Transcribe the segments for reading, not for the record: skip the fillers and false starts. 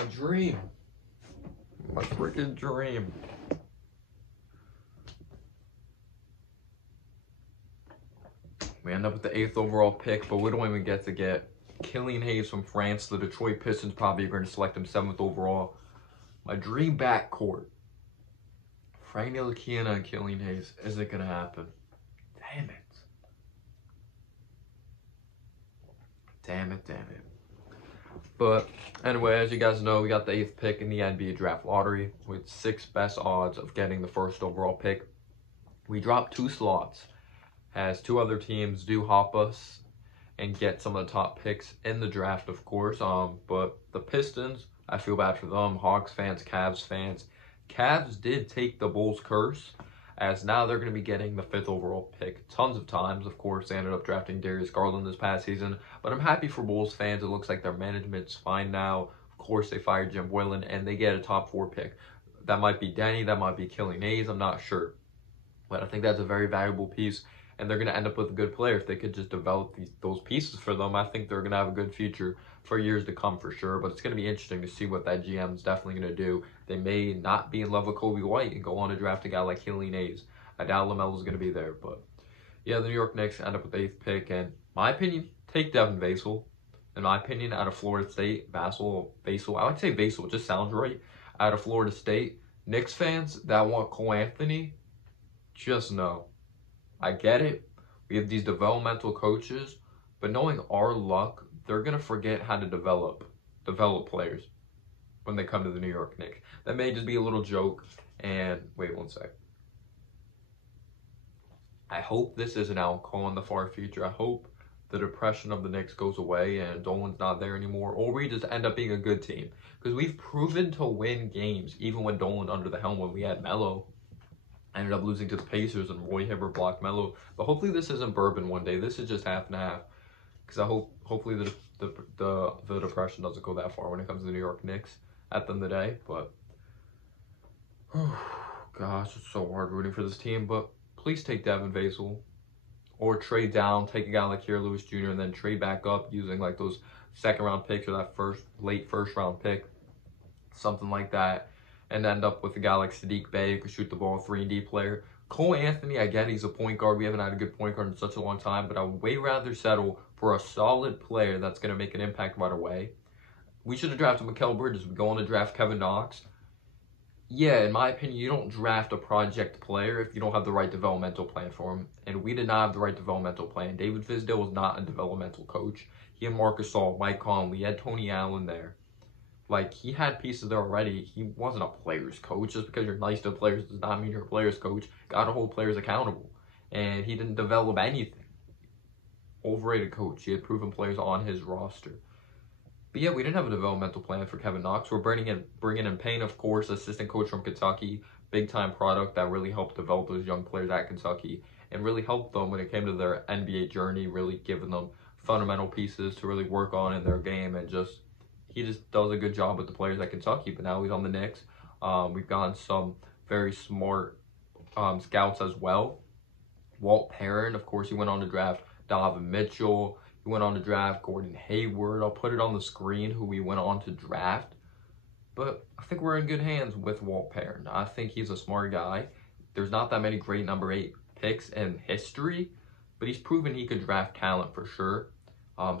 My dream. My freaking dream. We end up with the 8th overall pick, but we don't even get Killian Hayes from France. The Detroit Pistons probably are going to select him 7th overall. My dream backcourt. Frank Ntilikina and Killian Hayes. Is it going to happen? Damn it. Damn it, damn it. But anyway, as you guys know, we got the 8th pick in the NBA draft lottery with 6th best odds of getting the 1st overall pick. We dropped 2 slots as 2 other teams do hop us and get some of the top picks in the draft, of course. But the Pistons, I feel bad for them. Hawks fans, Cavs fans. Cavs did take the Bulls curse, as now they're going to be getting the 5th overall pick tons of times. Of course, they ended up drafting Darius Garland this past season, but I'm happy for Bulls fans. It looks like their management's fine now. Of course, they fired Jim Boylan, and they get a top 4 pick. That might be Denny, that might be Killian Hayes, I'm not sure. But I think that's a very valuable piece, and they're going to end up with a good player. If they could just develop those pieces for them, I think they're going to have a good future for years to come for sure. But it's going to be interesting to see what that GM is definitely going to do. They may not be in love with Kobe White and go on to draft a guy like Killian Hayes. I doubt LaMelo's going to be there. But yeah, the New York Knicks end up with the 8th pick. And my opinion, take Devin Vassell. In my opinion, out of Florida State, Vassell, I like to say Vassell, it just sounds right. Out of Florida State, Knicks fans that want Cole Anthony, just know. I get it. We have these developmental coaches, but knowing our luck, they're going to forget how to develop players when they come to the New York Knicks. That may just be a little joke. And wait one sec. I hope this is an outcome in the far future. I hope the depression of the Knicks goes away and Dolan's not there anymore, or we just end up being a good team. Because we've proven to win games, even when Dolan under the helm, when we had Melo. Ended up losing to the Pacers and Roy Hibbert blocked Melo. But hopefully this isn't bourbon one day. This is just half and half. Because hopefully the depression doesn't go that far when it comes to the New York Knicks at the end of the day. But oh gosh, it's so hard rooting for this team. But please take Devin Vassell, or trade down, take a guy like Kira Lewis Jr. and then trade back up using like those 2nd round picks or that late first round pick, something like that. And end up with a guy like Sadiq Bey who could shoot the ball, 3-and-D player. Cole Anthony, I get he's a point guard. We haven't had a good point guard in such a long time, but I would way rather settle for a solid player that's going to make an impact right away. We should have drafted Mikal Bridges. We go on to draft Kevin Knox. Yeah, in my opinion, you don't draft a project player if you don't have the right developmental plan for him. And we did not have the right developmental plan. David Fizdale was not a developmental coach. He had Marcus Gasol, Mike Conley, he had Tony Allen there. Like, he had pieces there already. He wasn't a player's coach. Just because you're nice to players does not mean you're a player's coach. Got to hold players accountable. And he didn't develop anything. Overrated coach. He had proven players on his roster. But yeah, we didn't have a developmental plan for Kevin Knox. We're bringing in Payne, of course, assistant coach from Kentucky. Big-time product that really helped develop those young players at Kentucky. And really helped them when it came to their NBA journey. Really giving them fundamental pieces to really work on in their game and just... He just does a good job with the players at Kentucky, but now he's on the Knicks. We've gotten some very smart scouts as well. Walt Perrin, of course, he went on to draft Donovan Mitchell. He went on to draft Gordon Hayward. I'll put it on the screen who we went on to draft. But I think we're in good hands with Walt Perrin. I think he's a smart guy. There's not that many great number 8 picks in history, but he's proven he could draft talent for sure.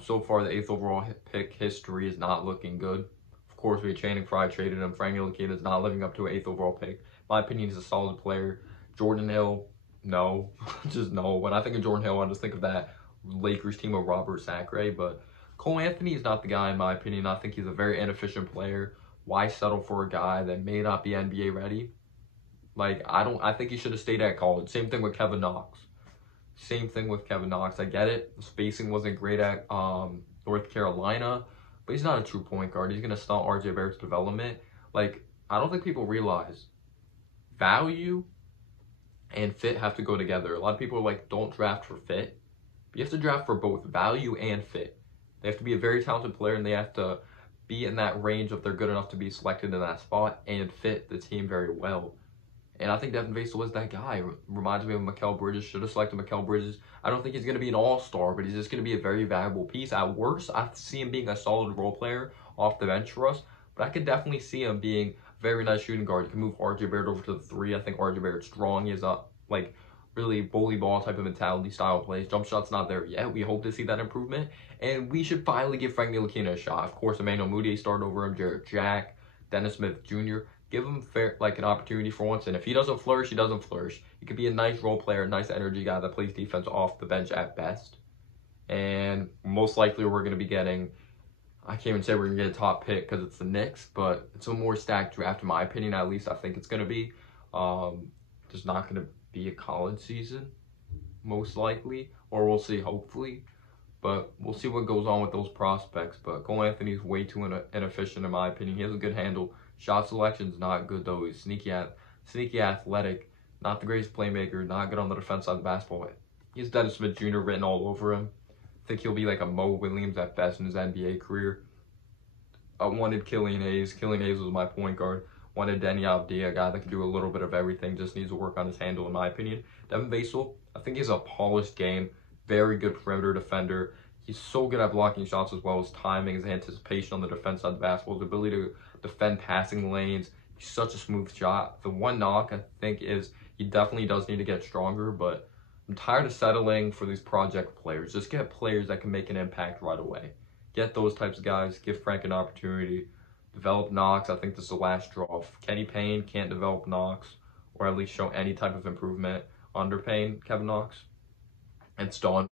So far, the 8th overall pick history is not looking good. Of course, we had Channing Frye traded him. Frank Ntilikina is not living up to an 8th overall pick. In my opinion, he's a solid player. Jordan Hill, no. Just no. When I think of Jordan Hill, I just think of that Lakers team of Robert Sacre. But Cole Anthony is not the guy, in my opinion. I think he's a very inefficient player. Why settle for a guy that may not be NBA ready? Like, I think he should have stayed at college. Same thing with Kevin Knox. I get it. The spacing wasn't great at North Carolina, but he's not a true point guard. He's going to stunt RJ Barrett's development. Like, I don't think people realize value and fit have to go together. A lot of people are like, don't draft for fit. But you have to draft for both value and fit. They have to be a very talented player, and they have to be in that range if they're good enough to be selected in that spot and fit the team very well. And I think Devin Vassell is that guy. Reminds me of Mikal Bridges. Should have selected Mikal Bridges. I don't think he's going to be an all-star, but he's just going to be a very valuable piece. At worst, I see him being a solid role player off the bench for us. but I could definitely see him being a very nice shooting guard. You can move RJ Barrett over to the 3. I think RJ Barrett's strong. He has a like really bully ball type of mentality style plays. Jump shot's not there yet. We hope to see that improvement, and we should finally give Frank Ntilikina a shot. Of course, Emmanuel Mudiay started over him, Jarrett Jack, Dennis Smith Jr. Give him an opportunity for once, and if he doesn't flourish, he doesn't flourish. He could be a nice role player, nice energy guy that plays defense off the bench at best. And most likely we're going to be getting, I can't even say we're going to get a top pick because it's the Knicks, but it's a more stacked draft in my opinion. At least I think it's going to be. There's not going to be a college season, most likely, or we'll see, hopefully. But we'll see what goes on with those prospects. But Cole Anthony's way too inefficient in my opinion. He has a good handle. Shot selection's not good though. He's sneaky athletic, not the greatest playmaker, not good on the defense side of the basketball. He has Dennis Smith Jr. written all over him. I think he'll be like a Mo Williams at best in his NBA career. I wanted Killian Hayes. Killian Hayes was my point guard. Wanted Denny Avdia, a guy that can do a little bit of everything, just needs to work on his handle in my opinion. Devin Vassell, I think he has a polished game. Very good perimeter defender. He's so good at blocking shots as well as timing, his anticipation on the defense side of the basketball, his ability to defend passing lanes. He's such a smooth shot. The one knock, I think, is he definitely does need to get stronger, but I'm tired of settling for these project players. Just get players that can make an impact right away. Get those types of guys. Give Frank an opportunity. Develop Knox. I think this is the last straw. If Kenny Payne can't develop Knox, or at least show any type of improvement under Payne, Kevin Knox, it's done.